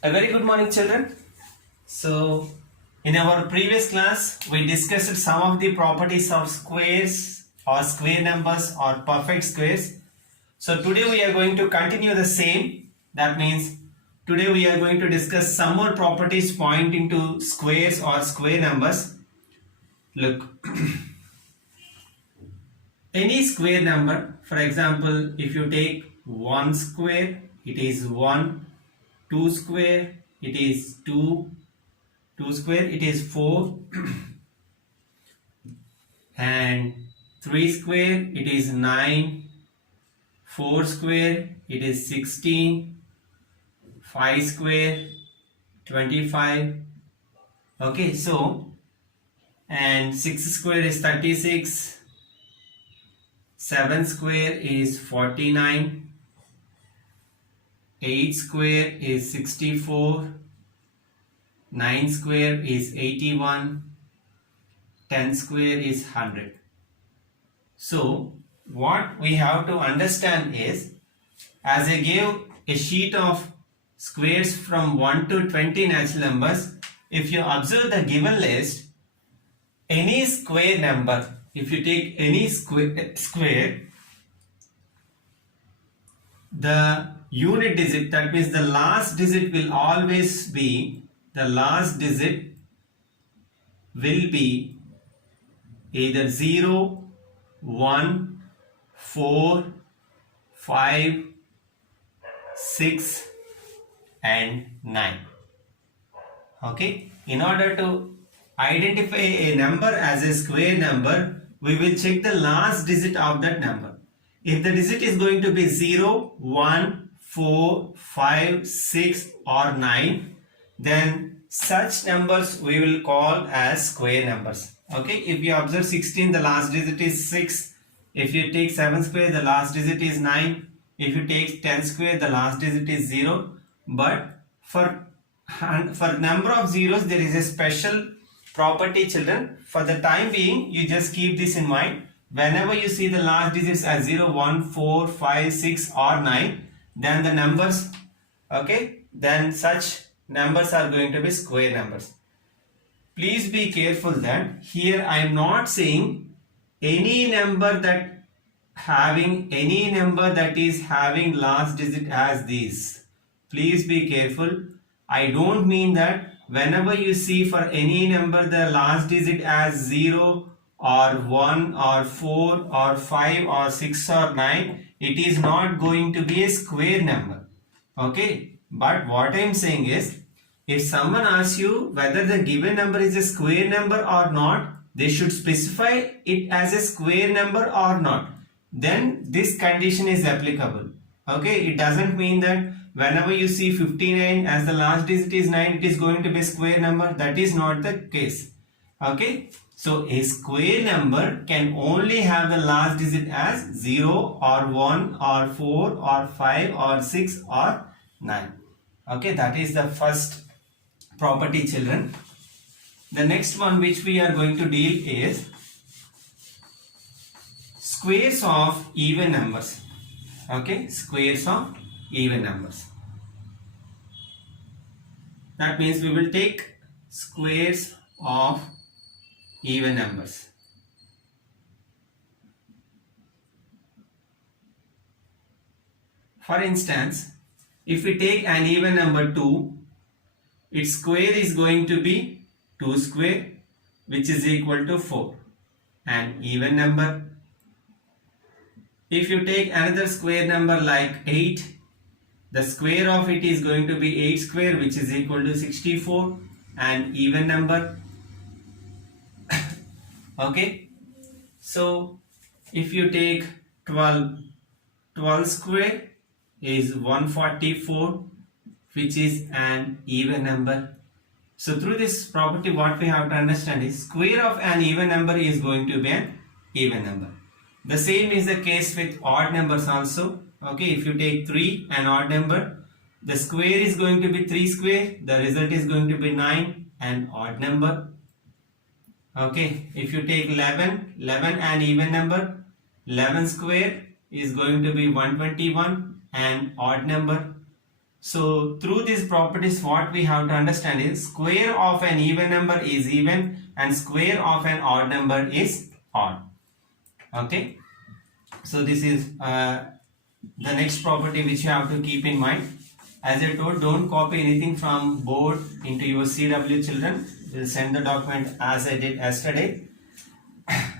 A very good morning, children. So, in our previous class, we discussed some of the properties of squares or square numbers or perfect squares. So, today we are going to continue the same. That means, today we are going to discuss some more properties pointing to squares or square numbers. Look, any square number, for example, if you take 1 square, it is 1, 2 square, it is 2, 2 square it is 4 and 3 square it is 9, 4 square it is 16, 5 square 25. Okay, so and 6 square is 36, 7 square is 49, 8 square is 64, 9 square is 81, 10 square is 100. So what we have to understand is, as I gave a sheet of squares from 1 to 20 natural numbers, if you observe the given list, any square number, if you take any square, the unit digit, that means the last digit will always be, either 0, 1, 4, 5, 6 and 9. Okay, in order to identify a number as a square number, we will check the last digit of that number. If the digit is going to be 0, 1, 4, 5, 6 or 9, then such numbers we will call as square numbers. Okay, if you observe 16, the last digit is 6. If you take 7 square, the last digit is 9. If you take 10 square, the last digit is 0. But for number of zeros, there is a special property, children. For the time being, you just keep this in mind. Whenever you see the last digits as 0, 1, 4, 5, 6 or 9, then the numbers, okay, then such numbers are going to be square numbers. Please be careful that here I am not saying any number that is having last digit as these. Please be careful. I don't mean that whenever you see for any number the last digit as 0 or 1 or 4 or 5 or 6 or 9, it is not going to be a square number. Okay, but what I am saying is, if someone asks you whether the given number is a square number or not, they should specify it as a square number or not. Then this condition is applicable. Okay, it doesn't mean that whenever you see 59 as the last digit is 9, it is going to be a square number. That is not the case. Okay, so a square number can only have the last digit as 0 or 1 or 4 or 5 or 6 or 9. Okay, that is the first property, children. The next one which we are going to deal is squares of even numbers. Okay, squares of even numbers. That means we will take squares of even numbers. For instance, if we take an even number 2, its square is going to be 2 square, which is equal to 4, an even number. If you take another square number like 8, the square of it is going to be 8 square, which is equal to 64, an even number. Okay, so if you take 12 square is 144, which is an even number. So through this property, what we have to understand is square of an even number is going to be an even number. The same is the case with odd numbers also. Okay, if you take 3, an odd number, the square is going to be 3 square, the result is going to be 9, an odd number. Okay, if you take 11, an even number, 11 square is going to be 121, an odd number. So through these properties, what we have to understand is square of an even number is even and square of an odd number is odd. Okay. So this is the next property which you have to keep in mind. As I told, don't copy anything from board into your CW, children. We'll send the document as I did yesterday.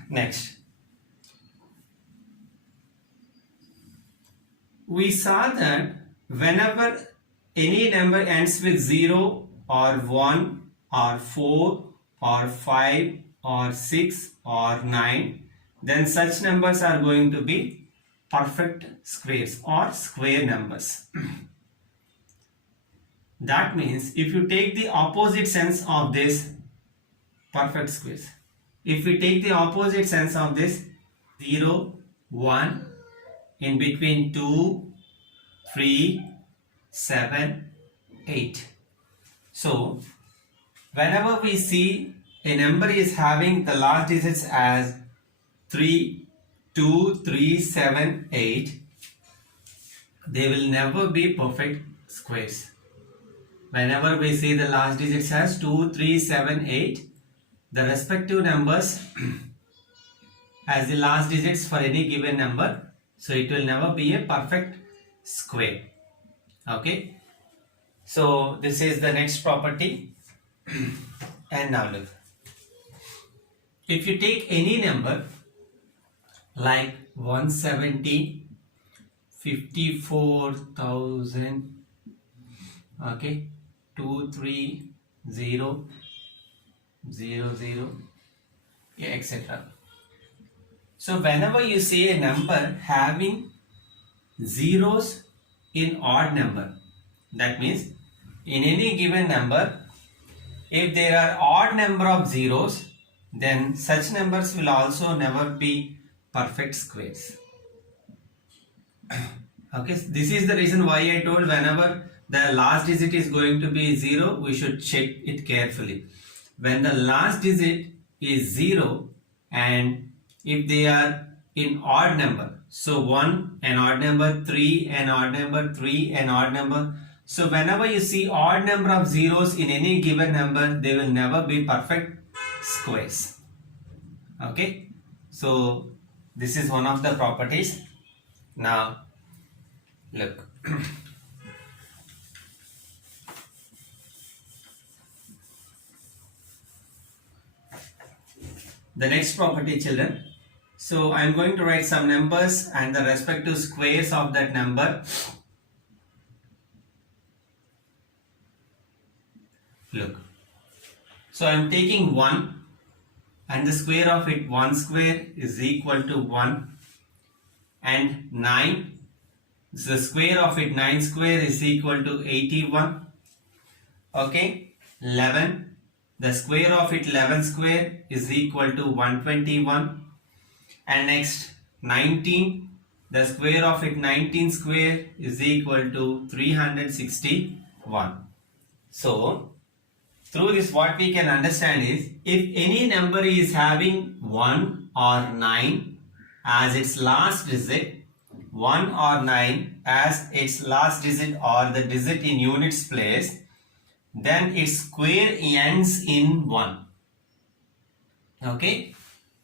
Next. We saw that whenever any number ends with 0 or 1 or 4 or 5 or 6 or 9, then such numbers are going to be perfect squares or square numbers. That means if you take the opposite sense of this, perfect squares. If we take the opposite sense of this, 0, 1, in between 2, 3, 7, 8. So, whenever we see a number is having the last digits as 3, 2, 3, 7, 8, they will never be perfect squares. Whenever we see the last digits as 2, 3, 7, 8, the respective numbers as the last digits for any given number, so it will never be a perfect square. Okay. So this is the next property. And now look. If you take any number like 170, 54,000, okay, 230, 00, etc. So whenever you say a number having zeros in odd number, that means in any given number, if there are odd number of zeros, then such numbers will also never be perfect squares. Okay, this is the reason why I told whenever the last digit is going to be 0, we should check it carefully. When the last digit is 0 and if they are in odd number, so 1 an odd number, 3 an odd number, 3 an odd number. So whenever you see odd number of zeros in any given number, they will never be perfect squares. Okay, so this is one of the properties. Now look. The next property, children. So I am going to write some numbers and the respective squares of that number. Look. So I am taking 1 and the square of it, 1 square is equal to 1, and 9. The square of it, 9 square is equal to 81. Okay. 11. The square of it, 11 square is equal to 121. And next 19. The square of it, 19 square is equal to 361. So through this, what we can understand is if any number is having 1 or 9 as its last digit, 1 or 9 as its last digit or the digit in units place, then its square ends in 1. Okay.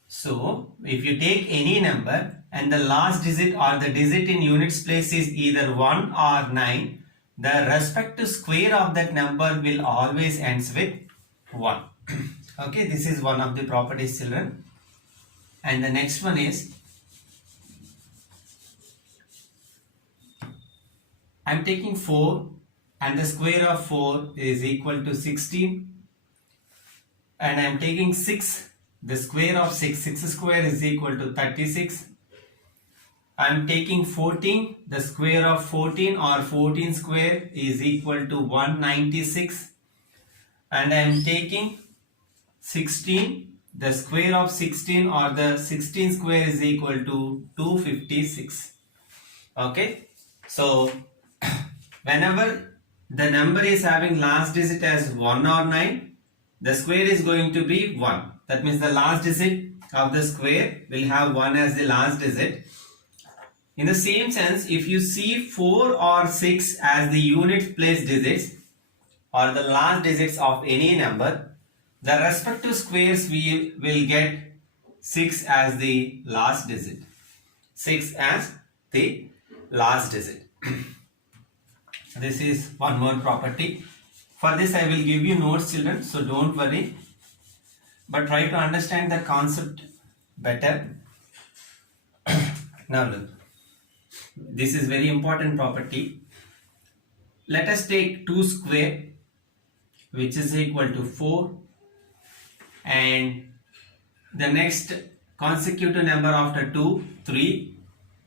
So if you take any number and the last digit or the digit in units place is either 1 or 9, the respective square of that number will always ends with 1. Okay, this is one of the properties, children. And the next one is, I am taking 4 and the square of 4 is equal to 16, and I am taking 6, the square of 6 square is equal to 36. I am taking 14, the square of 14 or 14 square is equal to 196, and I am taking 16, the square of 16 or the 16 square is equal to 256. Okay, so whenever the number is having last digit as 1 or 9, the square is going to be 1. That means the last digit of the square will have 1 as the last digit. In the same sense, if you see 4 or 6 as the unit place digits or the last digits of any number, the respective squares we will get 6 as the last digit. 6 as the last digit. This is one more property. For this I will give you notes, children, so don't worry, but try to understand the concept better. Now look, this is very important property. Let us take 2 square, which is equal to 4, and the next consecutive number after 2, 3.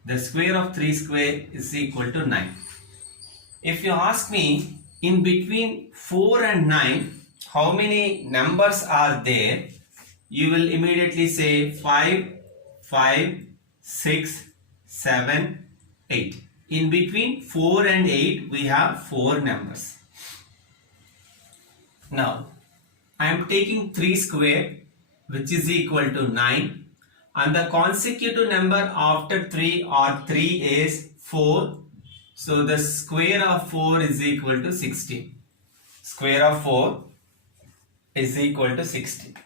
The square of 3 square is equal to 9. If you ask me, in between 4 and 9, how many numbers are there? You will immediately say 5, 5, 6, 7, 8. In between 4 and 8, we have 4 numbers. Now, I am taking 3 square, which is equal to 9, and the consecutive number after 3 or 3 is 4. So the square of 4 is equal to 16. Square of 4 is equal to 16.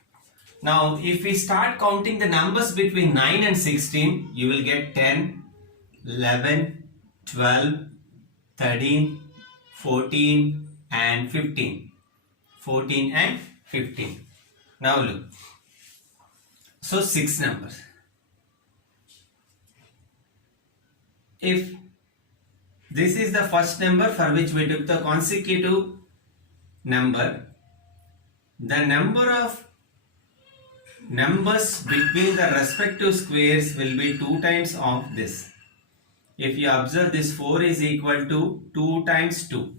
Now, if we start counting the numbers between 9 and 16, you will get 10, 11, 12, 13, 14 and 15. 14 and 15. Now look. So 6 numbers. If this is the first number for which we took the consecutive number, the number of numbers between the respective squares will be 2 times of this. If you observe, this 4 is equal to 2 times 2,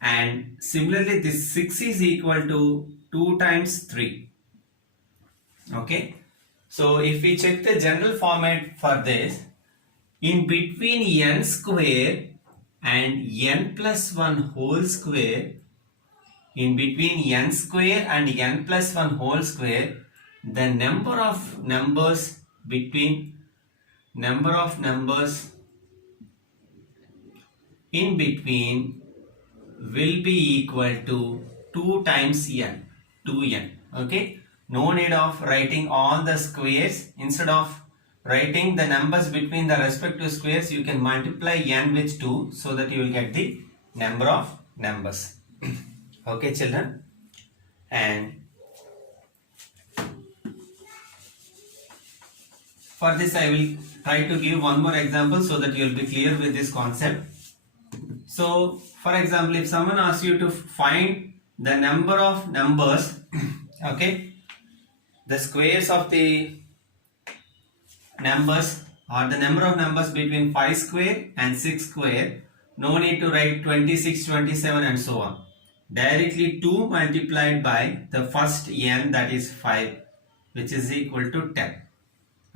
and similarly this 6 is equal to 2 times 3. Okay, so if we check the general format for this, in between n square and n plus 1 whole square, in between n square and n plus 1 whole square, the number of numbers in between will be equal to 2 times n, 2n. Okay, no need of writing all the squares. Instead of writing the numbers between the respective squares, you can multiply n with 2 so that you will get the number of numbers. Okay, children, and for this I will try to give one more example so that you will be clear with this concept. So, for example, if someone asks you to find the number of numbers, okay, the squares of the numbers or the number of numbers between 5 square and 6 square, no need to write 26, 27 and so on. Directly 2 multiplied by the first n, that is 5, which is equal to 10.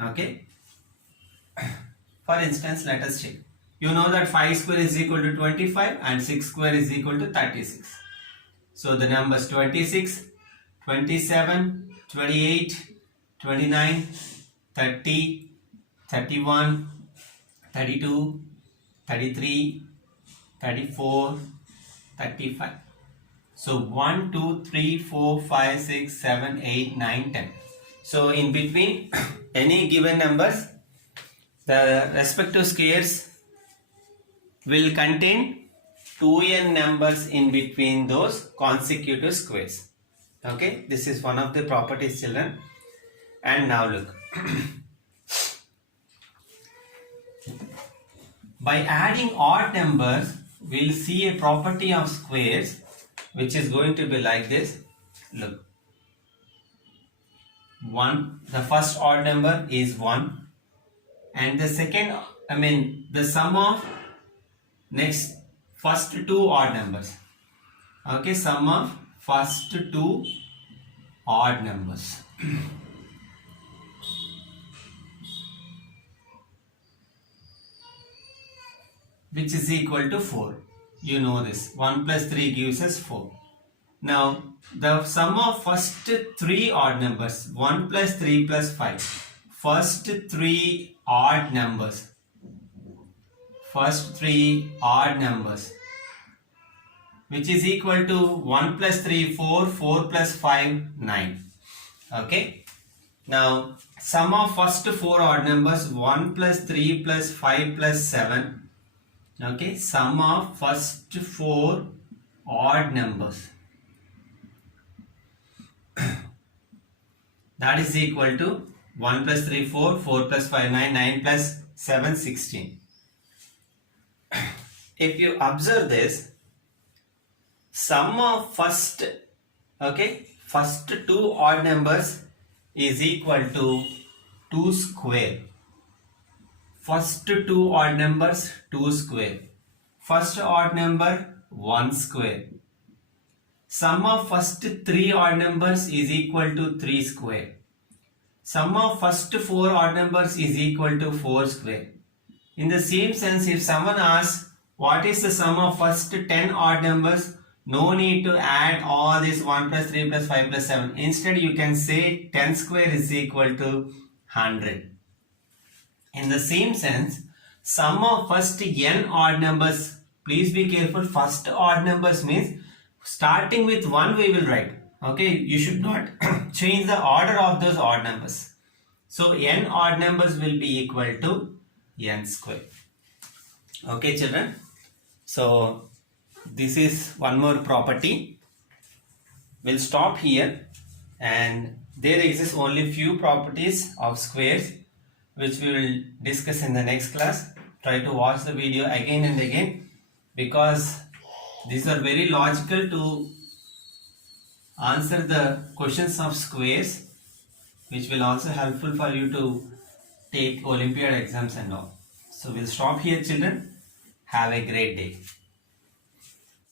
Okay. For instance, let us check. You know that 5 square is equal to 25 and 6 square is equal to 36. So the numbers 26, 27, 28, 29, 30, 31, 32, 33, 34, 35. So 1, 2, 3, 4, 5, 6, 7, 8, 9, 10. So in between any given numbers, the respective squares will contain 2n numbers in between those consecutive squares. Okay, this is one of the properties, children. And now look. By adding odd numbers, we'll see a property of squares which is going to be like this. Look. 1, the first odd number is 1, and the second, the sum of first 2 odd numbers. Okay, sum of first 2 odd numbers. Which is equal to 4. You know this. 1 plus 3 gives us 4. Now, the sum of first 3 odd numbers, 1 plus 3 plus 5. First 3 odd numbers. first 3 odd numbers, which is equal to 1 plus 3, 4, 4 plus 5, 9. Okay. Now, sum of first 4 odd numbers, 1 plus 3 plus 5 plus 7. Okay. Sum of first 4 odd numbers. That is equal to 1 plus 3, 4, 4 plus 5, 9, 9 plus 7, 16. If you observe this, sum of first 2 odd numbers is equal to 2 square. First 2 odd numbers, 2 square. First odd number, 1 square. Sum of first 3 odd numbers is equal to 3 square. Sum of first 4 odd numbers is equal to 4 square. In the same sense, if someone asks what is the sum of first 10 odd numbers, no need to add all this 1 plus 3 plus 5 plus 7. Instead, you can say 10 square is equal to 100. In the same sense, sum of first n odd numbers, please be careful, first odd numbers means starting with 1 we will write. Okay, you should not change the order of those odd numbers. So n odd numbers will be equal to n square. Okay, children. So this is one more property. We'll stop here, and there exist only few properties of squares which we will discuss in the next class. Try to watch the video again and again, because these are very logical to answer the questions of squares, which will also helpful for you to take Olympiad exams and all. So we'll stop here, children. Have a great day.